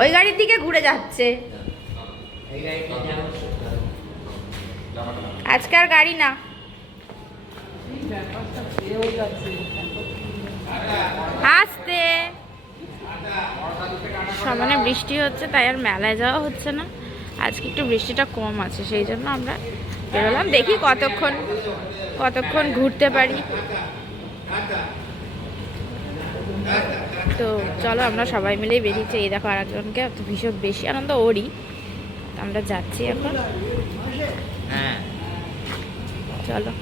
ওই গাড়ির দিকে ঘুরে যাচ্ছে। আজকে আর গাড়ি না। আসতে সমানে বৃষ্টি হচ্ছে, তাই আর মেলায় যাওয়া হচ্ছে না। আজকে একটু বৃষ্টিটা কম আছে, সেই জন্য আমরা বেরোলাম। দেখি কতক্ষণ ঘুরতে পারি। তো চলো, আমরা সবাই মিলেই বেরিয়েছি। এই দেখো আরেকজনকে, ভীষণ বেশি আনন্দ ওরই। আমরা যাচ্ছি এখন। হ্যাঁ চলো।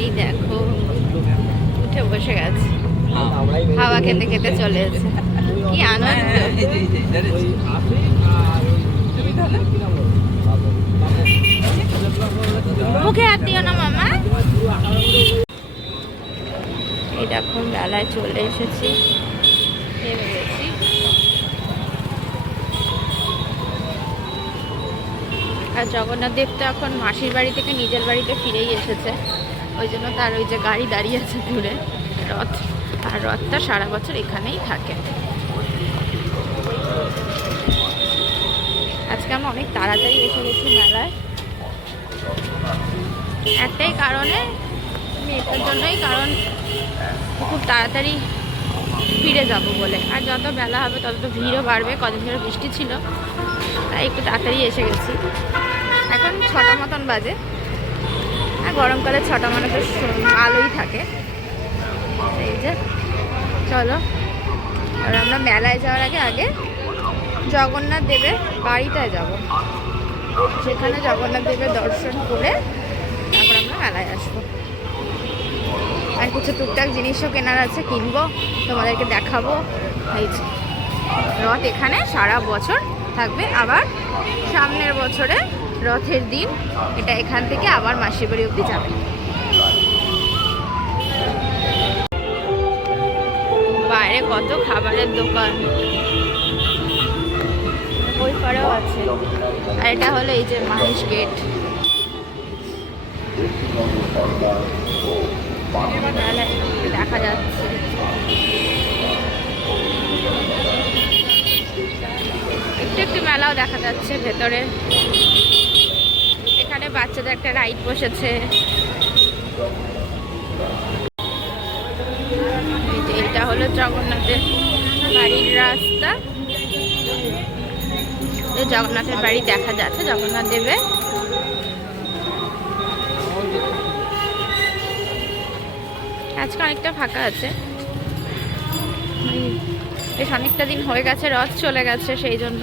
এই দেখো উঠে বসে গেছে, হাওয়া খেতে খেতে চলে এসেছে। কি আনন্দ! মুখে হাত দিও না মামা। এই দেখো মেলায় চলে এসেছি, নেমে গেছি। আর জগন্নাথ দেব তো এখন মাসির বাড়ি থেকে নিজের বাড়িতে ফিরেই এসেছে, ওই জন্য তার ওই যে গাড়ি দাঁড়িয়ে আছে দূরে, রথ। আর রথটা সারা বছর এখানেই থাকে। আজকে আমরা অনেক তাড়াতাড়ি এসে গেছি মেলায়, একটাই কারণে, এটার জন্যই, কারণ খুব তাড়াতাড়ি ফিরে যাব বলে। আর যত বেলা হবে তত তো ভিড়ও বাড়বে, কদিন ধরে বৃষ্টি ছিল, তাই একটু তাড়াতাড়ি এসে গেছি। এখন 6টা মতন বাজে, আর গরমকালে 6টা মানে তো আলোই থাকে। এই যে চলো, আর আমরা মেলায় যাওয়ার আগে জগন্নাথ দেবের বাড়িটায় যাব, সেখানে জগন্নাথ দেবের দর্শন করে তারপর আমরা মেলায় আসবো। আর কিছু টুকটাক জিনিসও কেনার আছে, কিনবো, তোমাদেরকে দেখাবো। এই যে রথ এখানে সারা বছর থাকবে, আবার সামনের বছরে রথের দিন এটা এখান থেকে আবার মাসির বাড়ি অবধি যাবে। বাইরে কত খাবারের দোকান, ওই পারেও আছে। আর এটা হলো এই যে মাহেশ গেট। দেখা যাচ্ছে একটু মেলাও দেখা যাচ্ছে ভেতরে। এখানে বাচ্চাদের একটা রাইড বসেছে। এটা হলো জগন্নাথের বাড়ির রাস্তা। জগন্নাথের বাড়ি দেখা যাচ্ছে, জগন্নাথ দেবের। আজকে অনেকটা ফাঁকা আছে, বেশ অনেকটা দিন হয়ে গেছে, রথ চলে গেছে, সেই জন্য।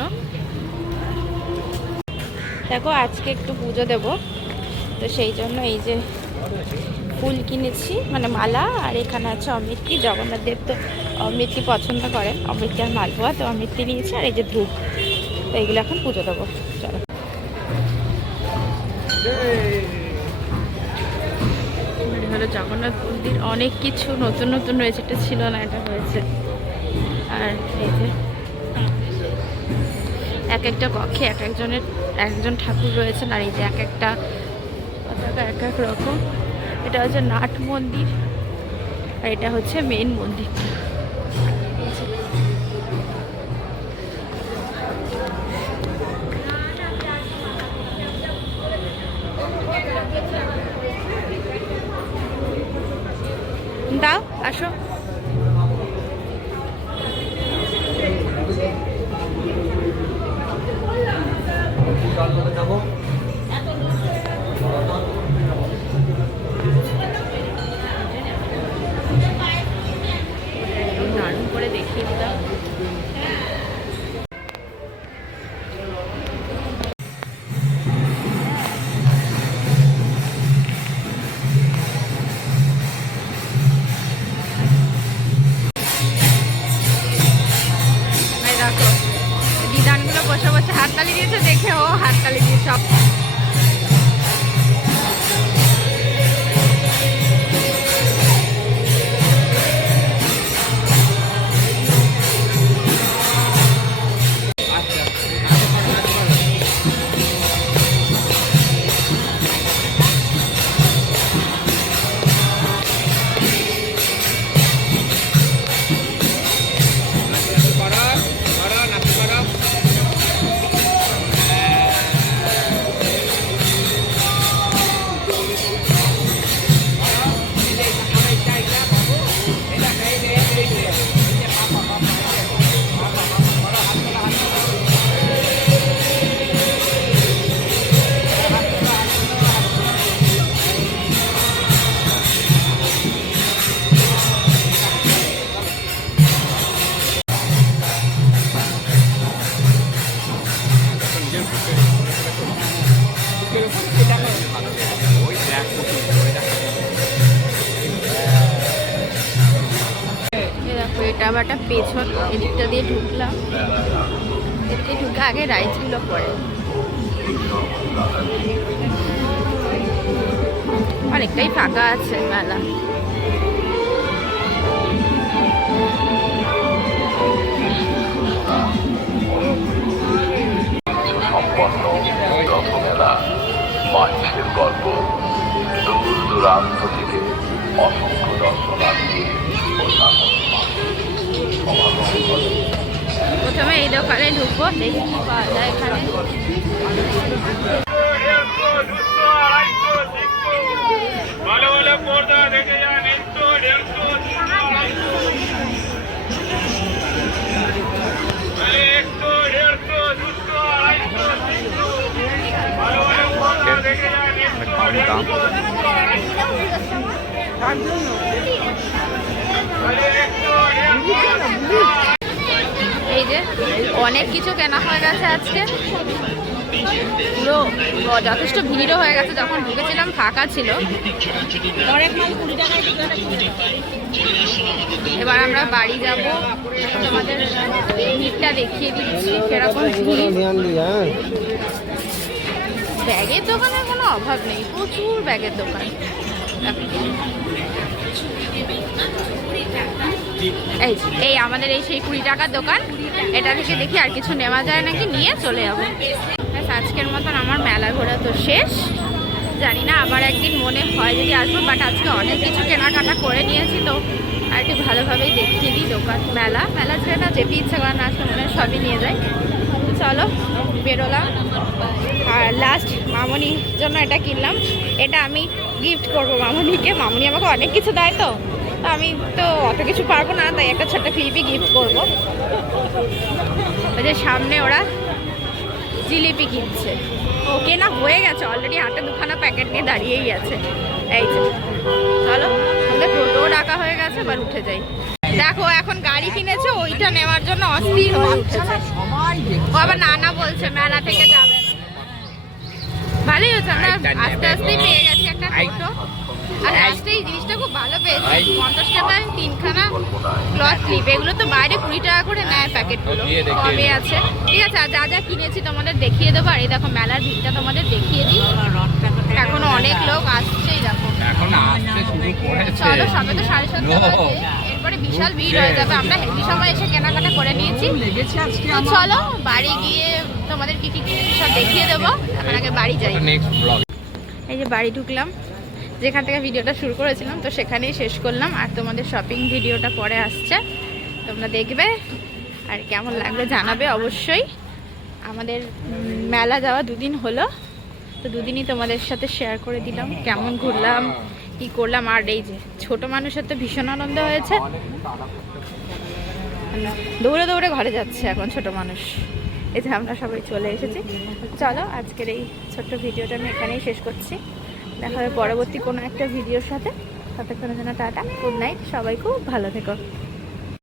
দেখো আজকে একটু পুজো দেব, তো সেই জন্য এই যে ফুল কিনেছি, মানে মালা। আর এখানে আছে অমৃতি। জগন্নাথ দেব তো অমৃতি পছন্দ করেন, অমৃতি আর মালপোয়া, তো অমৃতি নিয়েছি। আর এই যে ধূপ, তো এইগুলো এখন পুজো দেবো। চলো। হলো জগন্নাথ মন্দির, অনেক কিছু নতুন নতুন রয়েছে, এটা ছিল না, এটা হয়েছে। আর এই যে এক একটা কক্ষে একজন ঠাকুর রয়েছেন, আর এই যে এক একটা পতাকা এক এক রকম। এটা হচ্ছে নাট মন্দির, আর এটা হচ্ছে মেন মন্দির। দাও আসো। দারুণ করে দেখিয়ে দিলাম। বিধানগুলো বসে বসে হাততালি দিয়েছে, দেখে ও হাততালি দিয়ে সব। হাটা বাটা পেছন এদিকটা দিয়ে ঢুকলাম, এদিকে ঢুকে আগে রাইসগুলো পড়ে। অনেকটাই ফাঁকা আছে মেলা। মানুষের গল্প দূর দূরান্ত থেকে অসংখ্য দর্শনার্থী প্রথমে এই দোকানে ঢুকবো, দেখি কি পাওয়া যায় এখানে। ভালো ভালো পর্দা দেখে যান, 100, 150, 200, ভালো ভালো পর্দা দেখে যান, 100, এই যে অনেক কিছু কেনা হয়ে গেছে আজকে, পুরো যথেষ্ট ভিড়ও হয়ে গেছে। যখন ঢুকেছিলাম ফাঁকা ছিল। এবার আমরা বাড়ি যাব, তোমাদের ভিড়টা দেখিয়ে দিচ্ছি কিরকম ভিড়। ব্যাগের দোকানের কোনো অভাব নেই, প্রচুর ব্যাগের দোকান। এই আমাদের এই সেই 20 টাকার দোকান, এটা থেকে দেখি আর কিছু নেওয়া যায় নাকি, নিয়ে চলে যাবো। আজকের মতন আমার মেলা ঘোরা তো শেষ। জানি না আবার একদিন মনে হয় যদি আসবো, বাট আজকে অনেক কিছু কেনাকাটা করে নিয়েছি, তো আর একটু ভালোভাবেই দেখিয়ে দিই দোকান। মেলা ছেড়ে না যেতে ইচ্ছা করে না, আসলে মনে হয় সবই নিয়ে যায়। চলো বেরোলাম। আর লাস্ট মামনির জন্য এটা কিনলাম, এটা আমি গিফট করবো মামনিকে। মামনি আমাকে অনেক কিছু দেয়, তো আমি তো অত কিছু পারবো না, তাই একটা ছোট্ট ক্লিপই গিফট করবো। ওই যে সামনে ওরা জিলিপি কিনছে, ও কেনা হয়ে গেছে অলরেডি, হাতে দুখানা প্যাকেট নিয়ে দাঁড়িয়েই আছে। এই যে চলো, আমাদের টোটোও ডাকা হয়ে গেছে, এবার উঠে যাই। দেখো এখন গাড়ি কিনেছে, ওইটা নেওয়ার জন্য অস্থির হয়ে উঠেছে। ও আবার নানা বলছে মেলা থেকে যাবে। ভালোই হচ্ছে, আমরা আস্তে আস্তেই পেয়ে গেছি একটা টোটো। আর লাস্টে এই জিনিসটা খুব ভালো পেয়েছি, 50 টাকায় 3খানা ক্লথ ক্লিপ। এগুলো তো বাইরে 20 টাকা করে নেয় প্যাকেটগুলো, কমে আছে। ঠিক আছে, আর যা যা কিনেছি তোমাদের দেখিয়ে দেবো। আর এই দেখো মেলার ভিড়টা তোমাদের দেখিয়ে দিই, এখনো অনেক লোক আসছেই। দেখো চলো, সবে তো 7:30 বাজে, এরপরে বিশাল ভিড় হয়ে যাবে। আমরা হেভি সময় এসে কেনাকাটা করে নিয়েছি। তো চলো বাড়ি গিয়ে তোমাদের কি কি কিনেছি সব দেখিয়ে দেবো। এখন আগে বাড়ি যাই। এই যে বাড়ি ঢুকলাম, যেখান থেকে ভিডিওটা শুরু করেছিলাম, তো সেখানেই শেষ করলাম। আর তোমাদের শপিং ভিডিওটা পরে আসছে, তোমরা দেখবে আর কেমন লাগবে জানাবে অবশ্যই। আমাদের মেলা যাওয়া 2 দিন হলো, তো 2 দিনই তোমাদের সাথে শেয়ার করে দিলাম কেমন ঘুরলাম, কি করলাম। আর এই যে ছোট মানুষের তো ভীষণ আনন্দ হয়েছে, দৌড়ে দৌড়ে ঘরে যাচ্ছে এখন ছোট মানুষ। এই যে আমরা সবাই চলে এসেছি। চলো আজকের এই ছোট্ট ভিডিওটা আমি এখানেই শেষ করছি। দেখা হবে পরবর্তী কোনো একটা ভিডিওর সাথে। ততক্ষণের জন্য টাটা, গুড নাইট, সবাই খুব ভালো থেকো।